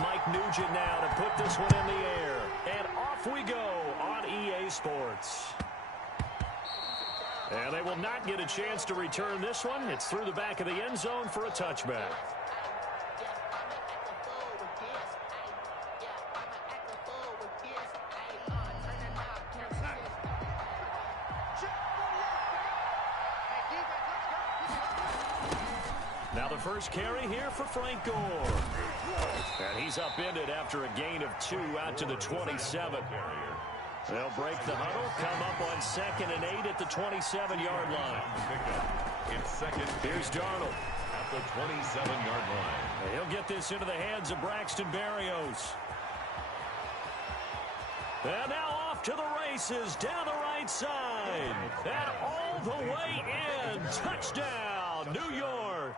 Mike Nugent now to put this one in the air. And off we go on EA Sports. And they will not get a chance to return this one. It's through the back of the end zone for a touchback. Now the first carry here for Frank Gore. And he's upended after a gain of 2 out to the 27. They'll break the huddle, come up on 2nd and 8 at the 27-yard line. Here's Darnold at the 27-yard line. He'll get this into the hands of Braxton Berrios. And now off to the races down the right side. And all the way in. Touchdown, New York.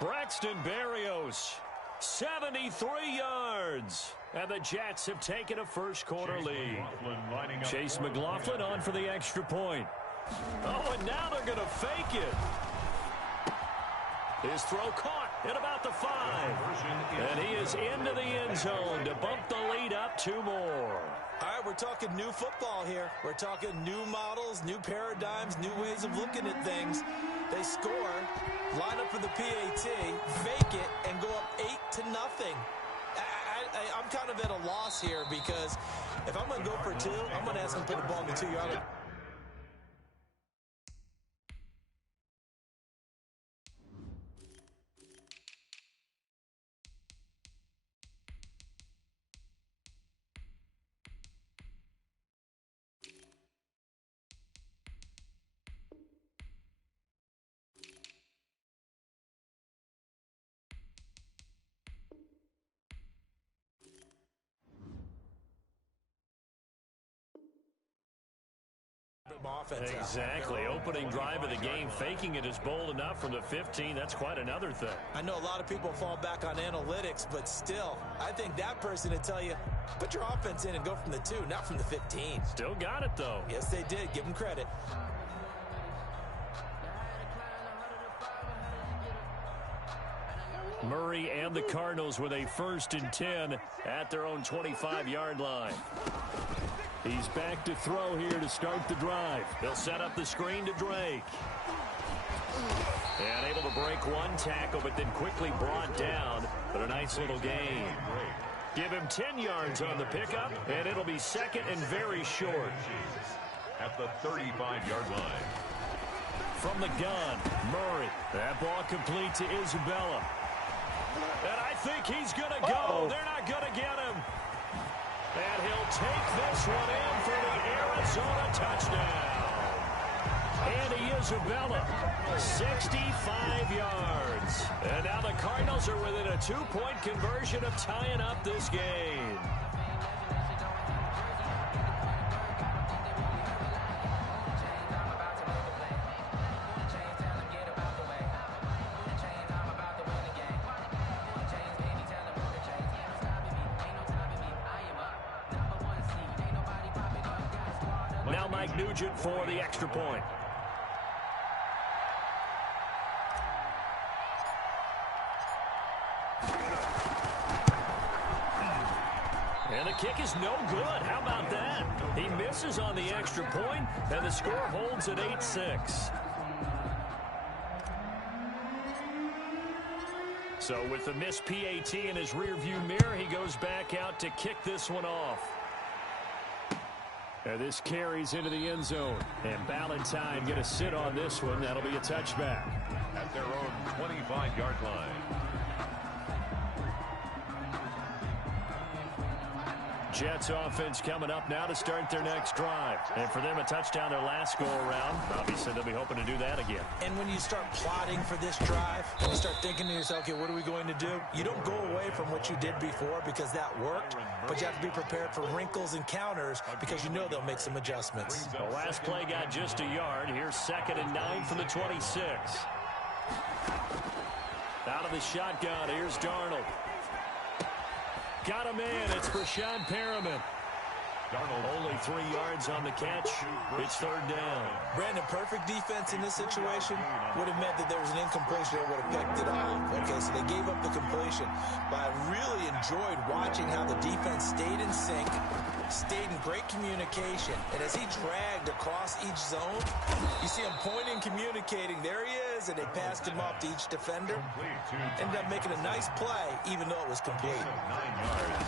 Braxton Berrios, 73 yards. And the Jets have taken a first-quarter lead. Chase McLaughlin on for the extra point. Oh, and now they're going to fake it. His throw caught at about the 5. And he is into the end zone to bump the lead up 2 more. All right, we're talking new football here. We're talking new models, new paradigms, new ways of looking at things. They score, line up for the PAT, fake it, and go up 8-0. I'm kind of at a loss here because if I'm going to go for 2, I'm going to ask him to put the ball in the 2-yard line. Exactly. Opening drive of the game, faking it is bold enough from the 15. That's quite another thing. I know a lot of people fall back on analytics, but still, I think that person would tell you, put your offense in and go from the 2, not from the 15. Still got it, though. Yes, they did. Give them credit. Murray and the Cardinals with a 1st and 10 at their own 25-yard line. He's back to throw here to start the drive. They'll set up the screen to Drake. And able to break 1 tackle, but then quickly brought down. But a nice little gain. Give him 10 yards on the pickup, and it'll be 2nd and very short. At the 35-yard line. From the gun, Murray. That ball complete to Isabella. And I think he's going to go. They're not going to get him. And he'll take this one in for the Arizona touchdown. Andy Isabella, 65 yards. And now the Cardinals are within a 2-point conversion of tying up this game. Nugent for the extra point. And the kick is no good. How about that? He misses on the extra point, and the score holds at 8-6. So with the missed PAT in his rearview mirror, he goes back out to kick this one off. And this carries into the end zone. And Ballantyne going to sit on this one. That'll be a touchback. At their own 25-yard line. Jets offense coming up now to start their next drive. And for them, a touchdown their last go-around. Obviously, they'll be hoping to do that again. And when you start plotting for this drive, and you start thinking to yourself, okay, what are we going to do? You don't go away from what you did before because that worked, but you have to be prepared for wrinkles and counters because you know they'll make some adjustments. The last play got just a yard. Here's 2nd and 9 from the 26. Out of the shotgun, here's Darnold. Got him in. It's Brashad Perriman. Only 3 yards on the catch. It's third down. Brandon, perfect defense in this situation would have meant that there was an incompletion. They would have picked it off. Okay, so they gave up the completion. But I really enjoyed watching how the defense stayed in sync, stayed in great communication. And as he dragged across each zone, you see him pointing, communicating. There he is, and they passed him off to each defender. Ended up making a nice play, even though it was complete. 9 yards.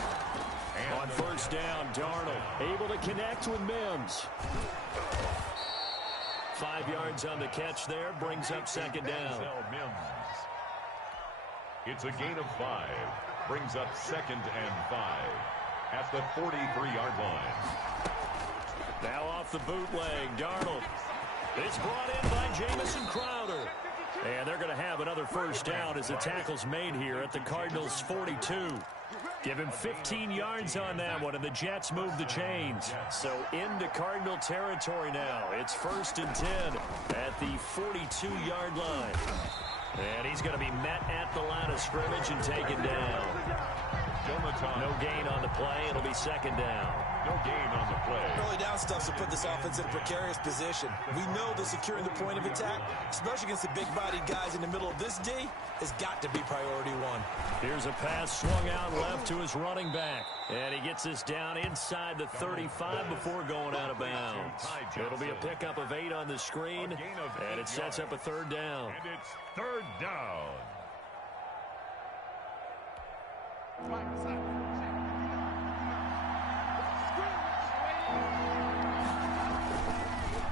On first down, Darnold able to connect with Mims. 5 yards on the catch there, brings up second down. It's a gain of 5. Brings up 2nd and 5 at the 43-yard line. Now off the bootleg, Darnold. It's brought in by Jamison Crowder. And they're going to have another first down as the tackle's made here at the Cardinals' 42. Give him 15 yards on that one, and the Jets move the chains. So into Cardinal territory now. It's 1st and 10 at the 42-yard line. And he's going to be met at the line of scrimmage and taken down. No gain on the play. It'll be second down. No gain on the play. Early down stuff's to put this offense in a precarious position. We know that securing the point of attack, especially against the big-bodied guys in the middle of this D, has got to be priority one. Here's a pass swung out left to his running back. And he gets this down inside the 35 before going out of bounds. It'll be a pickup of 8 on the screen, and it sets up a third down. And it's third down.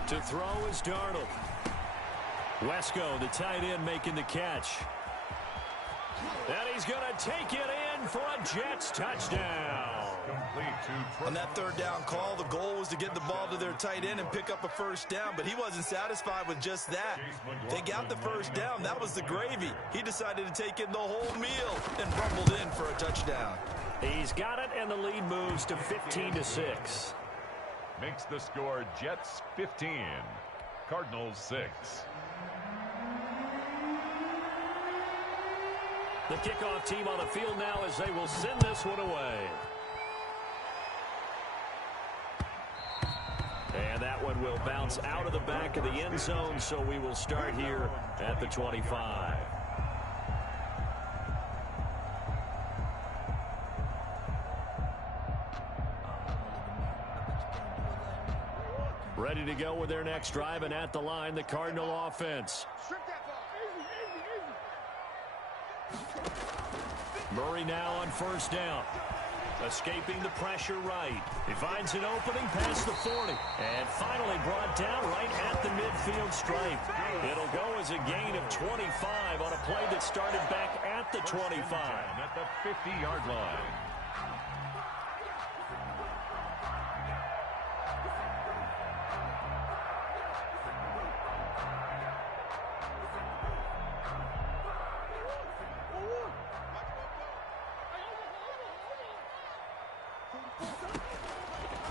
To throw is Darnold. Wesco, the tight end, making the catch. And he's going to take it in for a Jets touchdown. On that third down call, the goal was to get the ball to their tight end and pick up a first down, but he wasn't satisfied with just that. They got the first down. That was the gravy. He decided to take in the whole meal and rumbled in for a touchdown. He's got it, and the lead moves to 15-6. Makes the score Jets 15, Cardinals 6. The kickoff team on the field now as they will send this one away. And that one will bounce out of the back of the end zone, so we will start here at the 25. Ready to go with their next drive, and at the line, the Cardinal offense. Murray now on first down. Escaping the pressure right. He finds an opening past the 40. And finally brought down right at the midfield stripe. It'll go as a gain of 25 on a play that started back at the 25. At the 50-yard line.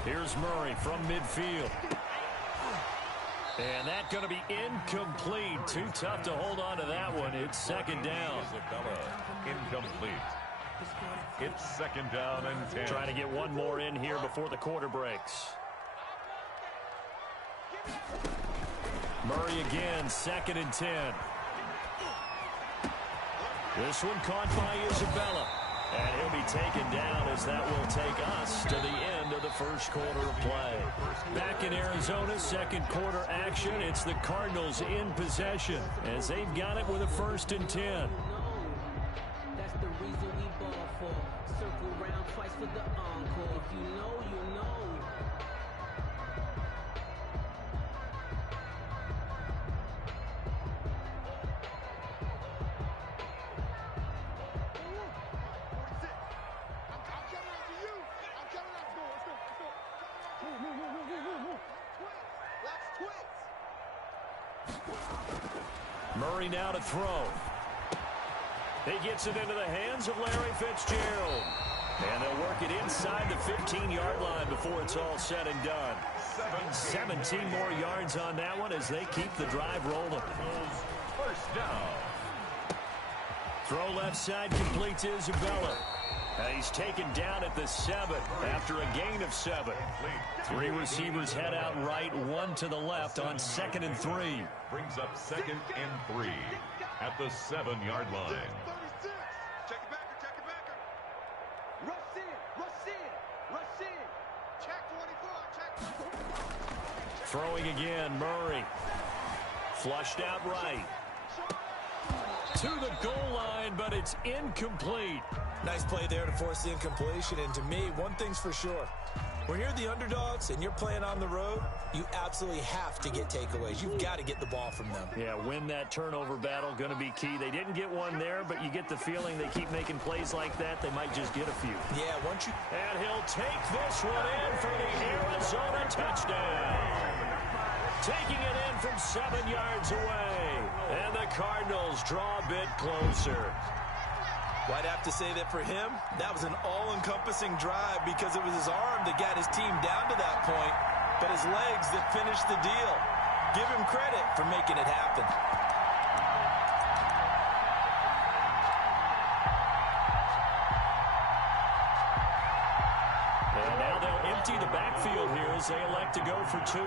Here's Murray from midfield. And that's going to be incomplete. Too tough to hold on to that one. It's second down. Incomplete. It's second down and 10. Trying to get one more in here before the quarter breaks. Murray again, second and 10. This one caught by Isabella. And he'll be taken down as that will take us to the end of the first quarter of play. Back in Arizona, second quarter action. It's the Cardinals in possession as they've got it with a 1st and 10. That's the reason we ball for. Circle round twice for the encore. If you know, you know. Murray now to throw. He gets it into the hands of Larry Fitzgerald. And they'll work it inside the 15-yard line before it's all said and done. 17 more yards on that one as they keep the drive rolling. First down. Throw left side complete to Isabella. He's taken down at the 7 after a gain of 7. 3 receivers head out right, 1 to the left on 2nd and 3. Brings up 2nd and 3 at the 7-yard line. Check it back, check it back. Rush in, rush in, rush in. Check 24, check. Throwing again, Murray. Flushed out right. To the goal line, but it's incomplete. Nice play there to force the incompletion. And to me, one thing's for sure. When you're the underdogs and you're playing on the road, you absolutely have to get takeaways. You've got to get the ball from them. Yeah, win that turnover battle, going to be key. They didn't get one there, but you get the feeling they keep making plays like that, they might just get a few. Yeah, once you... And he'll take this one in for the Arizona touchdown. Taking it in from 7 yards away. And the Cardinals draw a bit closer. Well, I'd have to say that for him, that was an all-encompassing drive because it was his arm that got his team down to that point, but his legs that finished the deal. Give him credit for making it happen. And now they'll empty the backfield here as they elect to go for 2.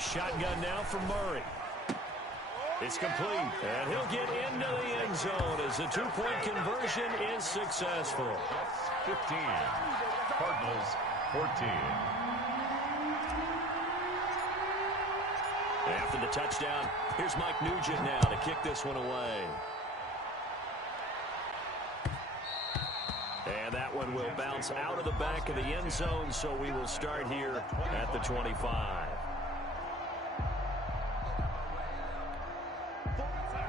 Shotgun now for Murray. It's complete, and he'll get into the end zone as the 2-point conversion is successful. 15. Cardinals 14. After the touchdown, here's Mike Nugent now to kick this one away. And that one will bounce out of the back of the end zone, so we will start here at the 25.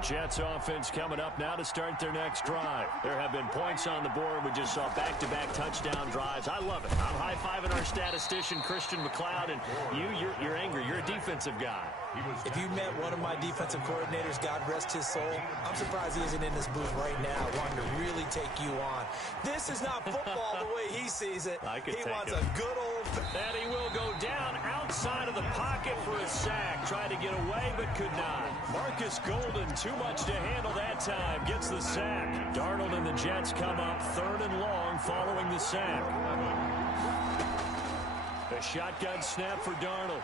Jets offense coming up now to start their next drive. There have been points on the board. We just saw back-to-back touchdown drives. I love it. I'm high-fiving our statistician, Christian McLeod, and you're angry. You're a defensive guy. If you met one of my defensive coordinators, God rest his soul, I'm surprised he isn't in this booth right now wanting to really take you on. This is not football the way he sees it. He wants a good old... And he will go down outside of the pocket for a sack. Tried to get away, but could not. Marcus Golden, too much to handle that time. Gets the sack. Darnold and the Jets come up 3rd and long following the sack. A shotgun snap for Darnold.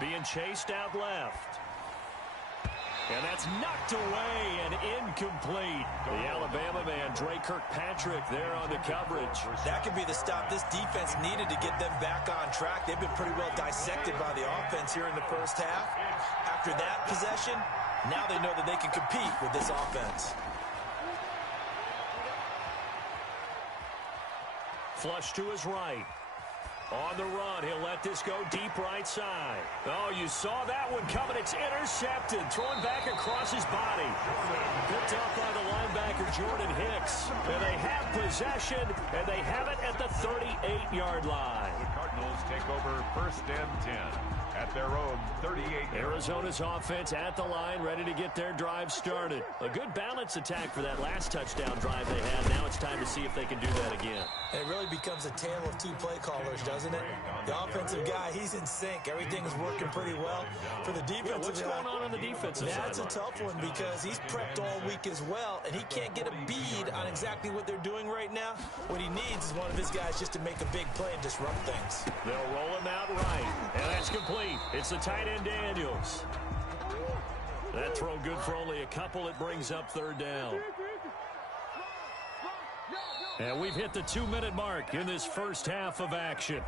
Being chased out left. And that's knocked away and incomplete. The Alabama man, Dre Kirkpatrick, there on the coverage. That could be the stop this defense needed to get them back on track. They've been pretty well dissected by the offense here in the first half. After that possession, now they know that they can compete with this offense. Flush to his right. On the run, he'll let this go deep right side. Oh, you saw that one coming. It's intercepted. Throwing back across his body. Picked off by the linebacker, Jordan Hicks. And they have possession, and they have it at the 38-yard line. The Cardinals take over 1st and 10 at their own 38. Arizona's offense at the line, ready to get their drive started. A good balance attack for that last touchdown drive they had. Now it's time to see if they can do that again. And it really becomes a tale of 2 play callers, doesn't it? The offensive guy, he's in sync. Everything is working pretty well. For the defensive what's going on the defensive side? That's a tough one because he's prepped all week as well, and he can't get a bead on exactly what they're doing right now. What he needs is one of his guys just to make a big play and disrupt things. They'll roll him out right, and that's complete. It's the tight end Daniels. That throw good for only a couple. It brings up 3rd down. And we've hit the 2-minute mark in this first half of action.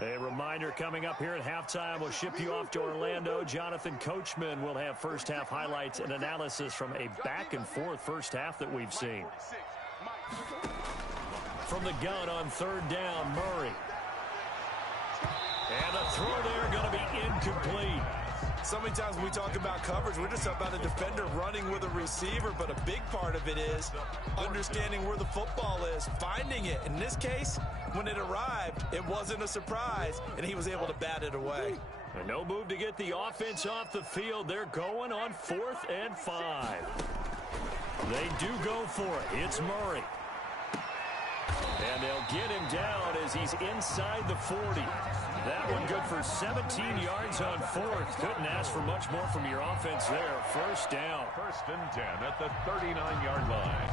A reminder coming up here at halftime. We'll ship you off to Orlando. Jonathan Coachman will have first half highlights and analysis from a back-and-forth first half that we've seen. From the gun on 3rd down, Murray. And the throw there going to be incomplete. So many times when we talk about coverage, we're just about a defender running with a receiver, but a big part of it is understanding where the football is, finding it. In this case, when it arrived, it wasn't a surprise, and he was able to bat it away. And no move to get the offense off the field. They're going on 4th and 5. They do go for it. It's Murray. And they'll get him down as he's inside the 40. That one good for 17 yards on fourth. Couldn't ask for much more from your offense there. First down. 1st and 10 at the 39-yard line.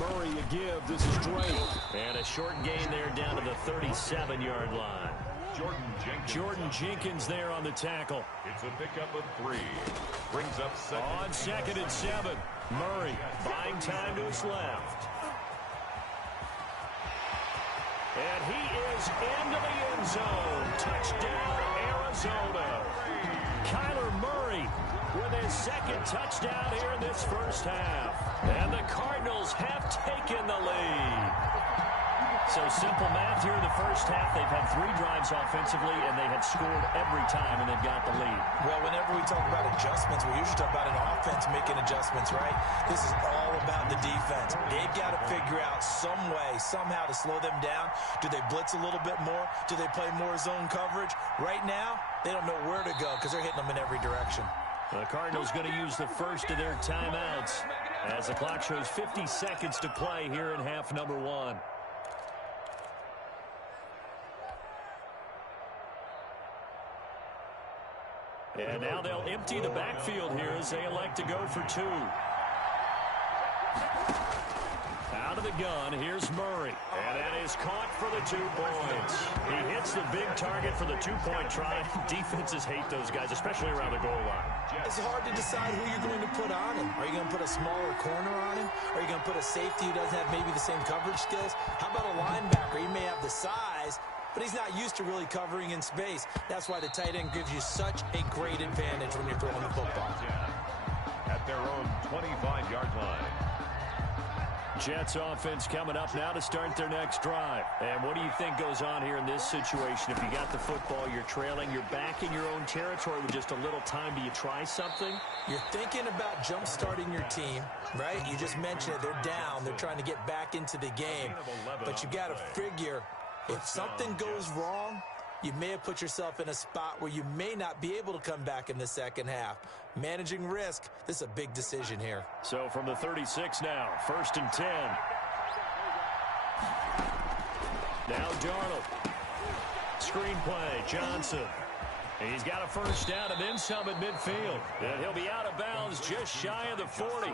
Murray a give. This is Drake. And a short gain there down to the 37-yard line. Jordan Jenkins there on the tackle. It's a pickup of 3. Brings up second. On 2nd and 7. Murray buying time to his left. And he is into the end zone. Touchdown, Arizona. Kyler Murray with his 2nd touchdown here in this first half. And the Cardinals have taken the lead. So simple math here in the first half. They've had 3 drives offensively, and they had scored every time, and they've got the lead. Well, whenever we talk about adjustments, we usually talk about an offense making adjustments, right? This is all about the defense. They've got to figure out some way, somehow to slow them down. Do they blitz a little bit more? Do they play more zone coverage? Right now, they don't know where to go because they're hitting them in every direction. The Cardinals going to use the first of their timeouts as the clock shows 50 seconds to play here in half number 1. And now they'll empty the backfield here as they elect to go for 2. Out of the gun, here's Murray. And that is caught for the 2 points. He hits the big target for the 2-point try. Defenses hate those guys, especially around the goal line. It's hard to decide who you're going to put on him. Are you going to put a smaller corner on him? Are you going to put a safety who doesn't have maybe the same coverage skills? How about a linebacker? He may have the size, but he's not used to really covering in space. That's why the tight end gives you such a great advantage when you're throwing the football. At their own 25-yard line. Jets offense coming up now to start their next drive. And what do you think goes on here in this situation? If you got the football, you're trailing, you're back in your own territory with just a little time. Do you try something? You're thinking about jump-starting your team, right? You just mentioned it. They're down. They're trying to get back into the game. But you got to figure, if something goes wrong, you may have put yourself in a spot where you may not be able to come back in the second half. Managing risk, this is a big decision here. So from the 36 now, 1st and 10. Now Darnold. Screenplay, Johnson. He's got a first down and then some at midfield. And he'll be out of bounds just shy of the 40.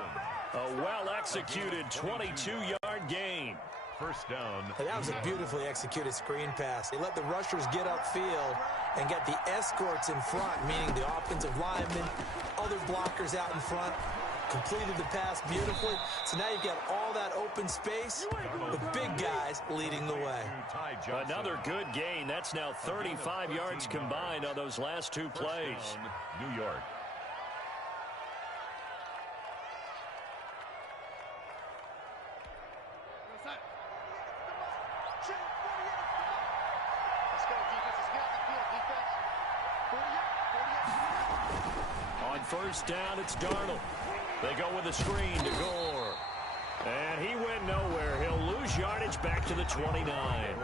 A well-executed 22-yard gain. First down. And that was a beautifully executed screen pass. They let the rushers get upfield and get the escorts in front, meaning the offensive linemen, other blockers out in front, completed the pass beautifully. So now you've got all that open space, the big guys leading the way. Another good gain. That's now 35 yards combined on those last 2 plays. New York. On first down, it's Darnold. They go with a screen to Gore. And he went nowhere. He'll lose yardage back to the 29.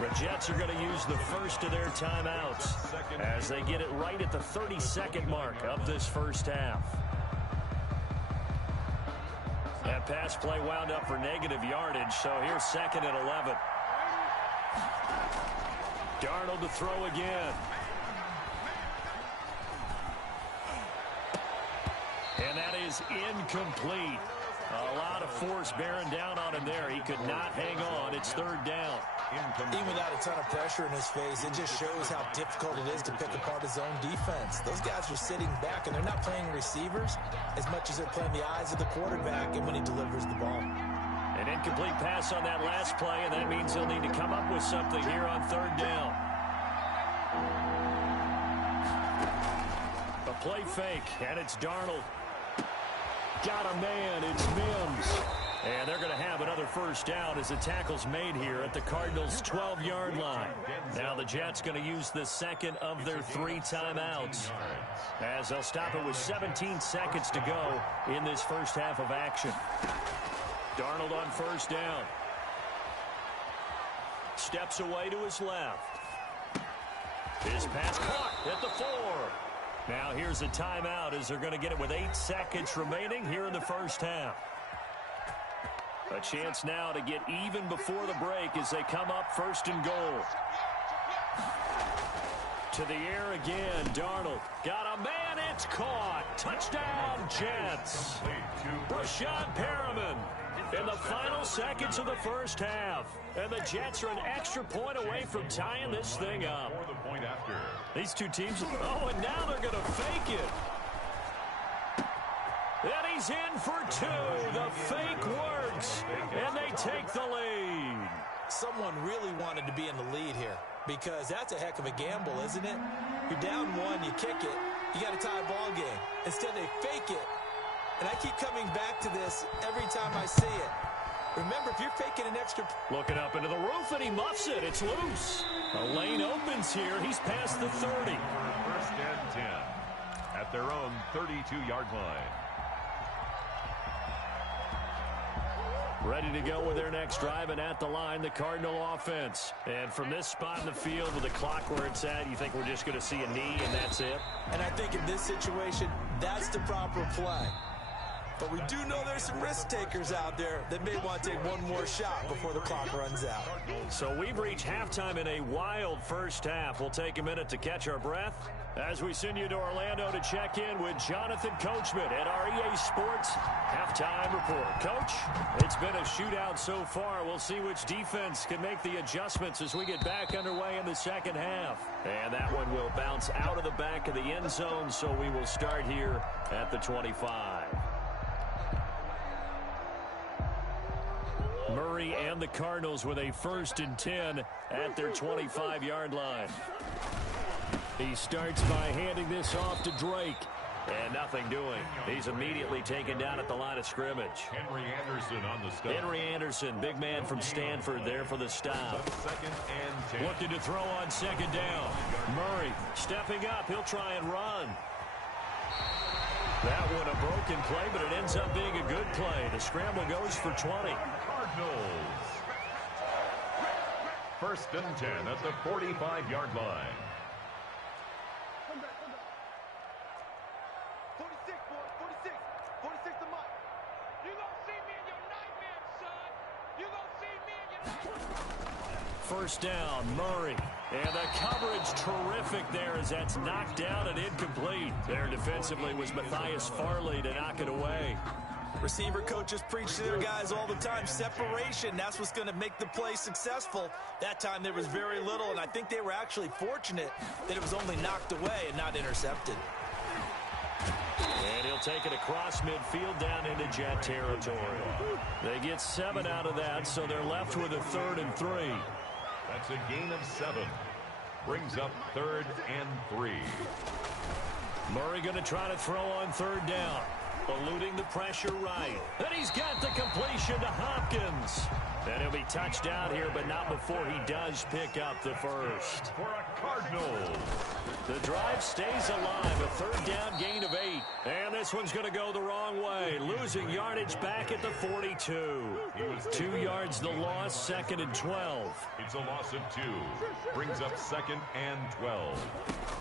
The Jets are going to use the first of their timeouts as they get it right at the 32nd mark of this first half. That pass play wound up for negative yardage, so here's 2nd and 11. Darnold to throw again. And that is incomplete. A lot of force bearing down on him there. He could not hang on. It's 3rd down. Even without a ton of pressure in his face, it just shows how difficult it is to pick apart his own defense. Those guys are sitting back, and they're not playing receivers as much as they're playing the eyes of the quarterback and when he delivers the ball. An incomplete pass on that last play, and that means he'll need to come up with something here on 3rd down. A play fake, and it's Darnold. Got a man, it's Mims. And they're going to have another first down as the tackle's made here at the Cardinals' 12-yard line. Now the Jets going to use the second of their 3 timeouts as they'll stop it with 17 seconds to go in this first half of action. Darnold on first down. Steps away to his left. His pass caught at the 4. Now here's a timeout as they're going to get it with 8 seconds remaining here in the first half. A chance now to get even before the break as they come up first and goal. To the air again, Darnold. Got a man, it's caught. Touchdown, Jets. Rashad Perriman in the final seconds of the first half. And the Jets are an extra point away from tying this thing up. These two teams, oh, and now they're going to fake it. And he's in for 2. The fake works, and they take the lead. Someone really wanted to be in the lead here because that's a heck of a gamble, isn't it? You're down 1, you kick it, you got a tie ball game. Instead, they fake it. And I keep coming back to this every time I see it. Remember, if you're faking an extra... Looking up into the roof, and he muffs it. It's loose. A lane opens here. He's past the 30. First and 10 at their own 32-yard line. Ready to go with their next drive, and at the line, the Cardinal offense. And from this spot in the field with the clock where it's at, you think we're just going to see a knee and that's it? And I think in this situation, that's the proper play. But we do know there's some risk takers out there that may want to take one more shot before the clock runs out. So we've reached halftime in a wild first half. We'll take a minute to catch our breath as we send you to Orlando to check in with Jonathan Coachman at our EA Sports Halftime Report. Coach, it's been a shootout so far. We'll see which defense can make the adjustments as we get back underway in the second half. And that one will bounce out of the back of the end zone, so we will start here at the 25. Murray and the Cardinals with a 1st and 10 at their 25-yard line. He starts by handing this off to Drake. And nothing doing. He's immediately taken down at the line of scrimmage. Henry Anderson on the stop. Henry Anderson, big man from Stanford there for the stop. 2nd and 10. Looking to throw on 2nd down. Murray stepping up. He'll try and run. That one a broken play, but it ends up being a good play. The scramble goes for 20. Cardinals. 1st and 10 at the 45-yard line. 46, boy, 46. 46 to Mike. You gonna see me in your nightmare, son. You gonna see me in your nightmare. 1st down, Murray. And the coverage terrific there as that's knocked down and incomplete. There defensively was Matthias Farley to knock it away. Receiver coaches preach to their guys all the time. Separation, that's what's going to make the play successful. That time there was very little, and I think they were actually fortunate that it was only knocked away and not intercepted. And he'll take it across midfield down into Jet territory. They get 7 out of that, so they're left with a 3rd and 3. That's a gain of 7. Brings up 3rd and 3. Murray going to try to throw on 3rd down. Eluding the pressure right. And he's got the completion to Hopkins. And he'll be touched out here, but not before he does pick up the 1st. For a Cardinals. The drive stays alive. A 3rd down gain of 8. And this one's going to go the wrong way. Losing yardage back at the 42. 2 yards the loss, 2nd and 12. It's a loss of 2. Brings up 2nd and 12.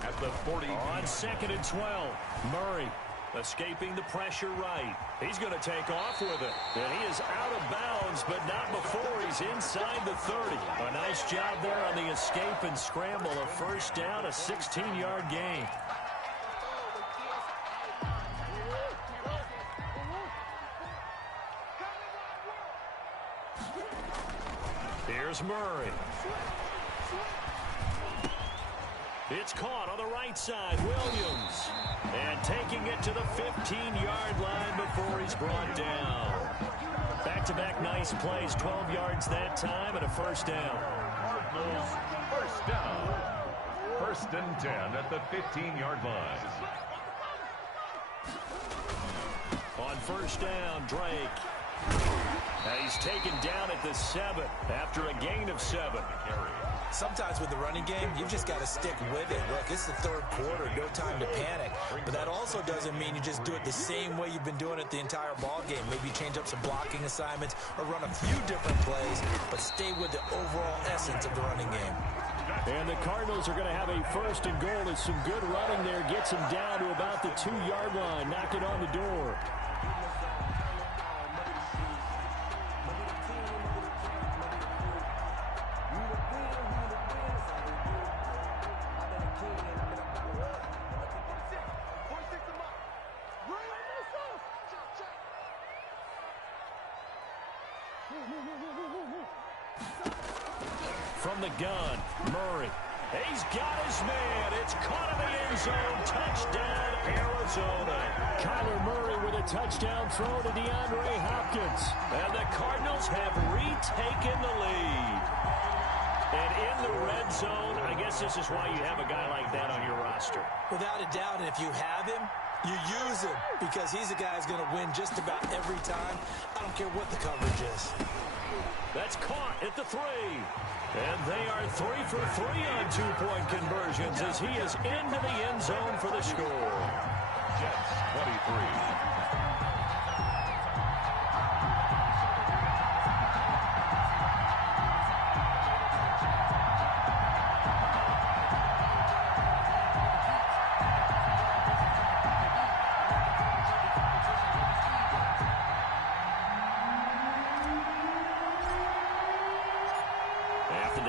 At the 40. On 2nd and 12. Murray escaping the pressure right. He's going to take off with it. And he is out of bounds, but not before he's inside the 30. A nice job there on the escape and scramble. A 1st down, a 16-yard gain. Here's Murray. It's caught on the right side. Williams. And taking it to the 15-yard line before he's brought down. Back-to-back nice plays. 12 yards that time and a 1st down. Cardinals 1st down. 1st and 10 at the 15-yard line. On 1st down, Drake. And he's taken down at the 7 after a gain of 7. Sometimes with the running game, you've just got to stick with it. Look, it's the third quarter, no time to panic. But that also doesn't mean you just do it the same way you've been doing it the entire ball game. Maybe change up some blocking assignments or run a few different plays, but stay with the overall essence of the running game. And the Cardinals are going to have a first and goal as some good running there gets him down to about the 2-yard line, knocking on the door. From the gun, Murray. He's got his man. It's caught in the end zone. Touchdown, Arizona. Kyler Murray with a touchdown throw to DeAndre Hopkins. And the Cardinals have retaken the lead. And in the red zone, I guess this is why you have a guy like that on your roster. Without a doubt, and if you have him, you use him because he's a guy who's going to win just about every time. I don't care what the coverage is. That's caught at the 3. And they are 3 for 3 on 2-point conversions as he is into the end zone for the score. Jets 23.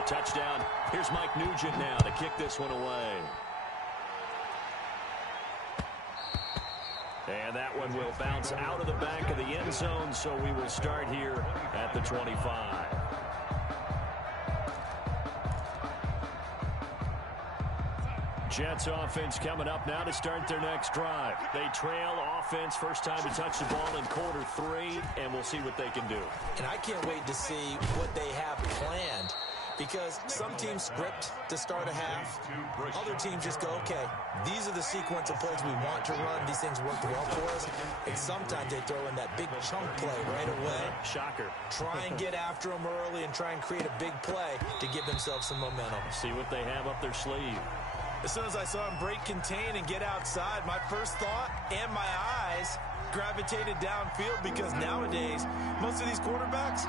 Touchdown. Here's Mike Nugent now to kick this one away. And that one will bounce out of the back of the end zone, so we will start here at the 25. Jets offense coming up now to start their next drive. They trail offense, first time to touch the ball in quarter 3, and we'll see what they can do. And I can't wait to see what they have planned. Because some teams script to start a half. Other teams just go, okay, these are the sequence of plays we want to run. These things worked well for us. And sometimes they throw in that big chunk play right away. Shocker. Try and get after them early and try and create a big play to give themselves some momentum. See what they have up their sleeve. As soon as I saw him break contain and get outside, my first thought and my eyes gravitated downfield because nowadays, most of these quarterbacks,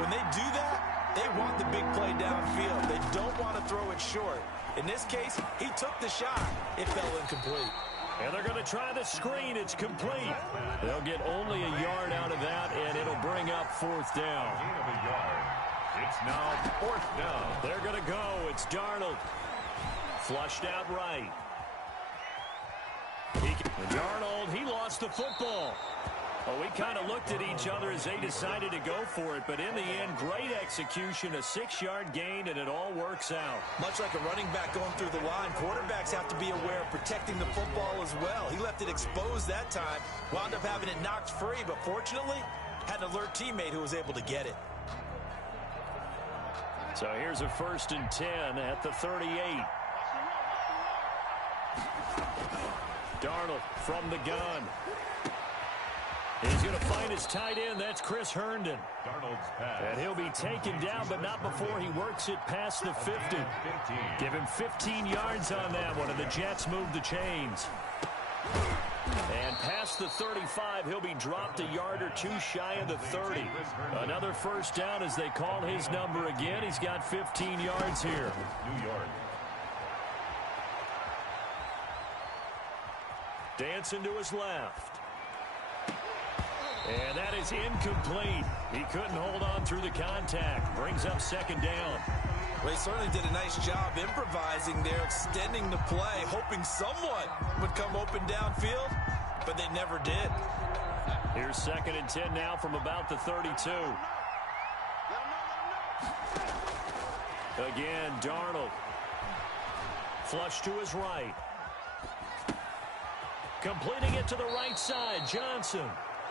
when they do that, they want the big play downfield. They don't want to throw it short. In this case, he took the shot. It fell incomplete. And they're going to try the screen. It's complete. They'll get only a yard out of that, and it'll bring up 4th down. Gain of a yard. It's now 4th down. They're going to go. It's Darnold. Flushed out right. Darnold, he lost the football. Well, we kind of looked at each other as they decided to go for it, but in the end, great execution, a 6-yard gain, and it all works out. Much like a running back going through the line, quarterbacks have to be aware of protecting the football as well. He left it exposed that time, wound up having it knocked free, but fortunately, had an alert teammate who was able to get it. So here's a 1st and 10 at the 38. Darnold from the gun. He's going to find his tight end. That's Chris Herndon. Darnold's pass. And he'll be taken down, but not before he works it past the 50. Give him 15 yards on that one, and the Jets move the chains. And past the 35, he'll be dropped a yard or 2 shy of the 30. Another 1st down as they call his number again. He's got 15 yards here. New York. Dancing to his left. And that is incomplete. He couldn't hold on through the contact. Brings up 2nd down. Well, he certainly did a nice job improvising there, extending the play, hoping someone would come open downfield, but they never did. Here's 2nd and 10 now from about the 32. Again, Darnold. Flush to his right. Completing it to the right side, Johnson.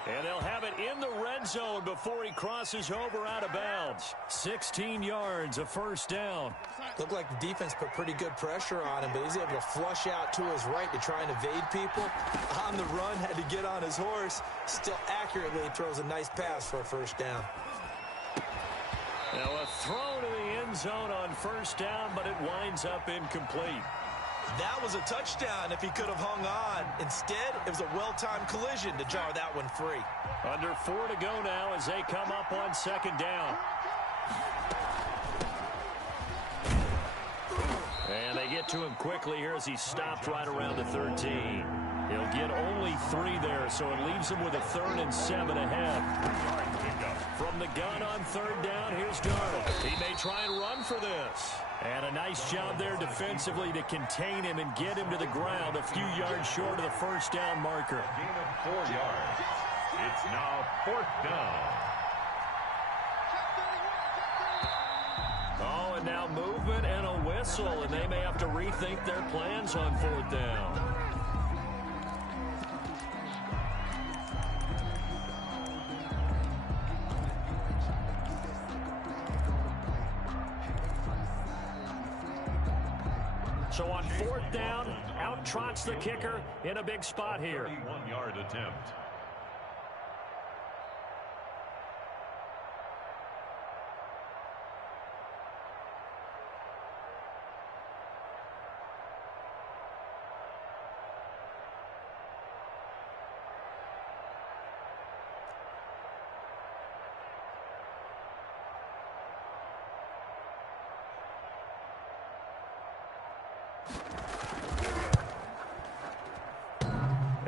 And they'll have it in the red zone before he crosses over out of bounds. 16 yards, a 1st down. Looked like the defense put pretty good pressure on him, but he's able to flush out to his right to try and evade people. On the run, had to get on his horse. Still accurately throws a nice pass for a 1st down. Now a throw to the end zone on first down, but it winds up incomplete. That was a touchdown if he could have hung on. Instead, it was a well-timed collision to jar that one free. Under 4 to go now as they come up on second down. And they get to him quickly here as he stopped right around the 13. He'll get only 3 there, so it leaves him with a 3rd and 7 ahead. From the gun on third down, here's Darnold. He may try and run for this. And a nice job there defensively to contain him and get him to the ground a few yards short of the first down marker. Gain of 4 yards. It's now 4th down. Oh, and now movement and a whistle, and they may have to rethink their plans on 4th down. So on 4th down, out trots the kicker in a big spot here. 31-yard attempt.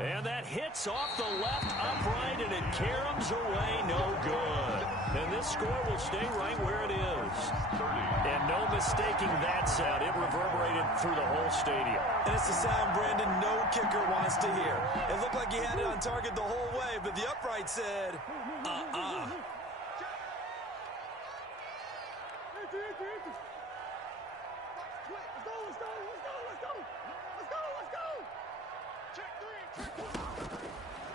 And that hits off the left upright, and it caroms away, no good. And this score will stay right where it is. And no mistaking that sound. It reverberated through the whole stadium. And it's the sound, Brandon, no kicker wants to hear. It looked like he had it on target the whole way, but the upright said,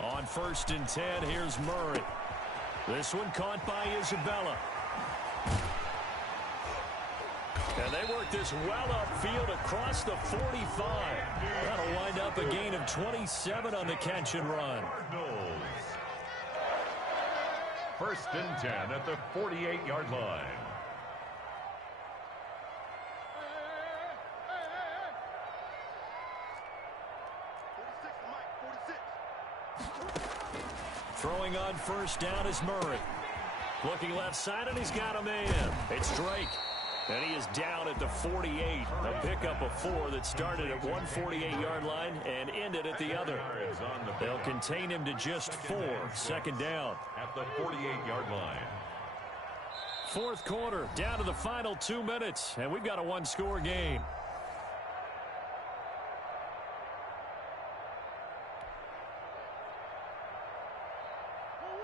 On 1st and 10, here's Murray. This one caught by Isabella. And they work this well upfield across the 45. That'll wind up a gain of 27 on the catch and run. 1st and 10 at the 48-yard line. Throwing on 1st down is Murray. Looking left side, and he's got a man. It's Drake. And he is down at the 48. A pickup of 4 that started at 148-yard line and ended at the other. They'll contain him to just 4. 2nd down. At the 48-yard line. 4th quarter, down to the final 2 minutes, and we've got a 1-score game.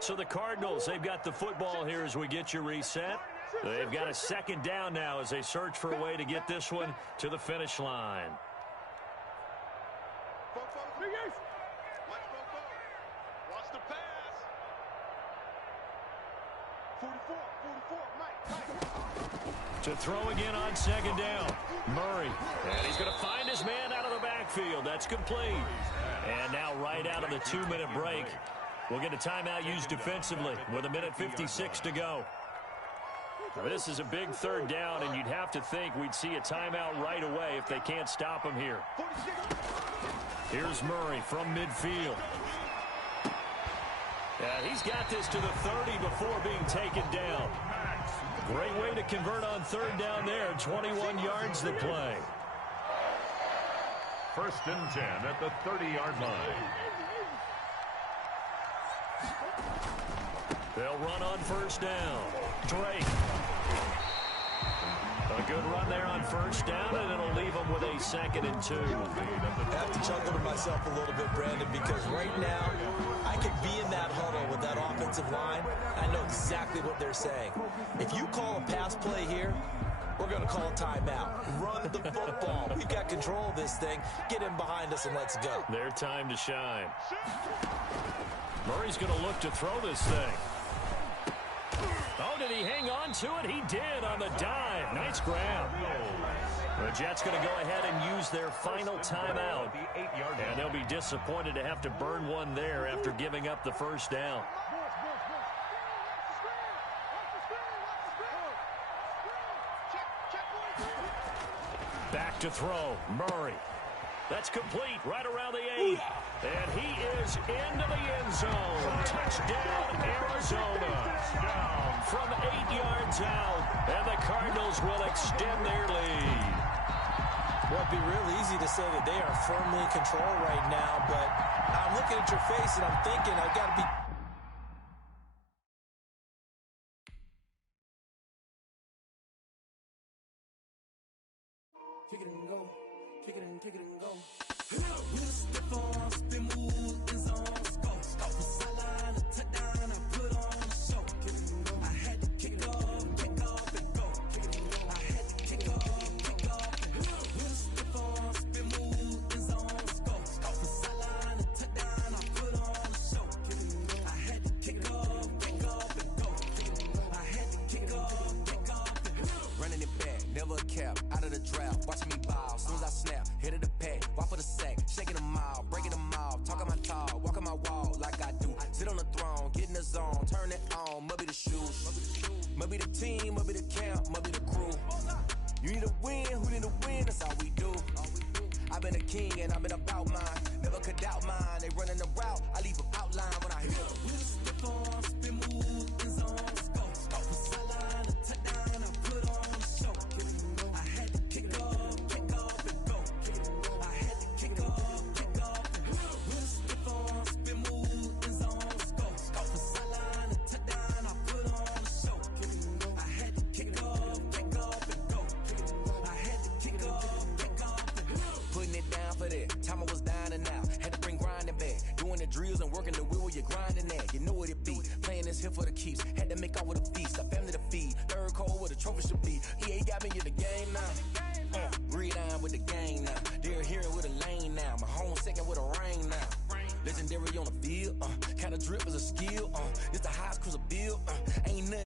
So the Cardinals, they've got the football here as we get you reset. They've got a 2nd down now as they search for a way to get this one to the finish line. Watch the pass. 44, Mike. To throw again on 2nd down. Murray. And he's going to find his man out of the backfield. That's complete. And now right out of the 2-minute break, we'll get a timeout used defensively with 1:56 to go. Now, this is a big 3rd down, and you'd have to think we'd see a timeout right away if they can't stop him here. Here's Murray from midfield. He's got this to the 30 before being taken down. Great way to convert on 3rd down there. 21 yards to play. 1st and 10 at the 30-yard line. They'll run on 1st down. Drake. A good run there on 1st down, and it'll leave them with a 2nd and 2. I have to chuckle to myself a little bit, Brandon, because right now I could be in that huddle with that offensive line. I know exactly what they're saying. If you call a pass play here, we're going to call a timeout. Run the football. We've got control of this thing. Get in behind us and let's go. Their time to shine. Murray's going to look to throw this thing. Oh, did he hang on to it? He did on the dive. Nice grab. The Jets going to go ahead and use their final timeout. And they'll be disappointed to have to burn one there after giving up the 1st down. Back to throw, Murray. That's complete right around the 8. And he is into the end zone. Touchdown, Arizona. From 8 yards out. And the Cardinals will extend their lead. Well, it'd be real easy to say that they are firmly in control right now, but I'm looking at your face and I'm thinking I've got to be... Kick it and go. Kick it and go. With a stiff arm, spin move, in zone, scope. Scope for sideline, a touchdown, I put on a show. I had to kick off and go. I had to kick off and go. With a stiff arm, spin move, in zone, scope. Scope for sideline, a touchdown, I put on a show. I had to kick off and go. I had to kick off and go. Running it back, never a cap, out of the draft. Watching me ball, soon as I snap, hit of the pack, walk for the sack, shaking them all, breaking them all, talking my talk, walking my wall like I do. Sit on the throne, get in the zone, turn it on, must be the shoes, must be the team, must be the camp, must be the crew. You need to win, who need to win, that's all we do. I've been a king and I've been about mine, never could doubt mine. They running the route, I leave them outline when I hear them. With a stiff arm, spin move, in zone, scope. Scope for sideline, a touchdown, I put on a show. I had to kick off and go. I had to kick off and go. With a stiff arm, spin move, in zone, scope. Scope for sideline, a touchdown, I put on a show. I had to kick off and go. I had to kick off and go. Putting it down for that, time I was down and out. Had to bring grinding back, doing the drills and working the wheel where you're grinding at. You know what it be, playing this here for the keeps. Had to make off with a feast, a family to feed. Third cold where the trophy should be. EA got me in the game now. Read on with the game now. They're here with a lane now. My home second with a rain now. Legendary on the field, kinda drip is a skill. It's the highest cruiser bill, ain't nothing.